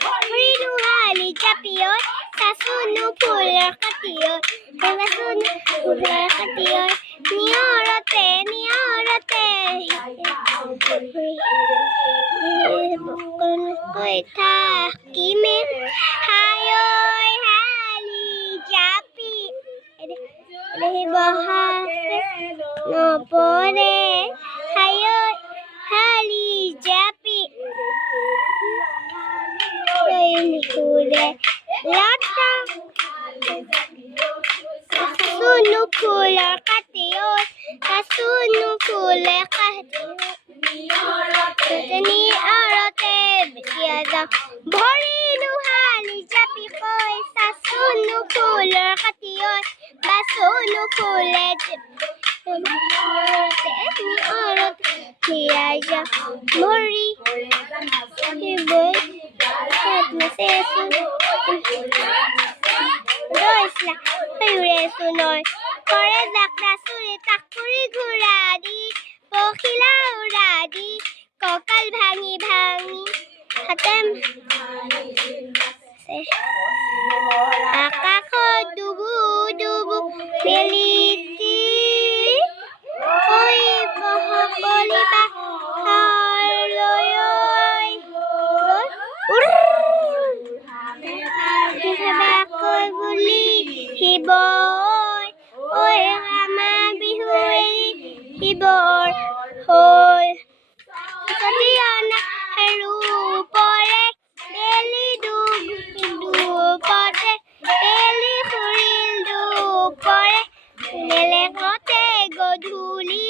Hurry জাপিয়ত চাচুনো ফুলৰ কাতিয়ত চাচুনো ফুলৰ কাতিয়ত নিয়ৰতে কৈ থাকিমে হায়ৈ হালি জাপি বহাতে নপৰে হায়ৈ হালি জাপি ফুলে লতা চাচুনো ফুলৰ কাতিয়ত চাচুনো ফুলে নিয়ৰতে বেতিয়া যাওঁ ভৰিনো হালি জাপি কৈ চাচুনো ফুলৰ কাতিয়ত বাচুনো ফুলে নিয়ৰতে তিয়াই যাওঁ ভৰি নয় কৰে যাত্ৰা চুৰি তাকুৰি ঘূৰা দি পখিলা উৰা দি কঁকাল ভাঙি হাতেম আকাশত ডুবু ডুবু মেলিতি সকলিবা বুলি শিৱই ঐ আমাৰ বিহু এৰি শিৱৰ হ'ল ৰূপৰে বেলি দুপৰে বেলি ফুৰিল দুপৰে বেলেগতে গধূলি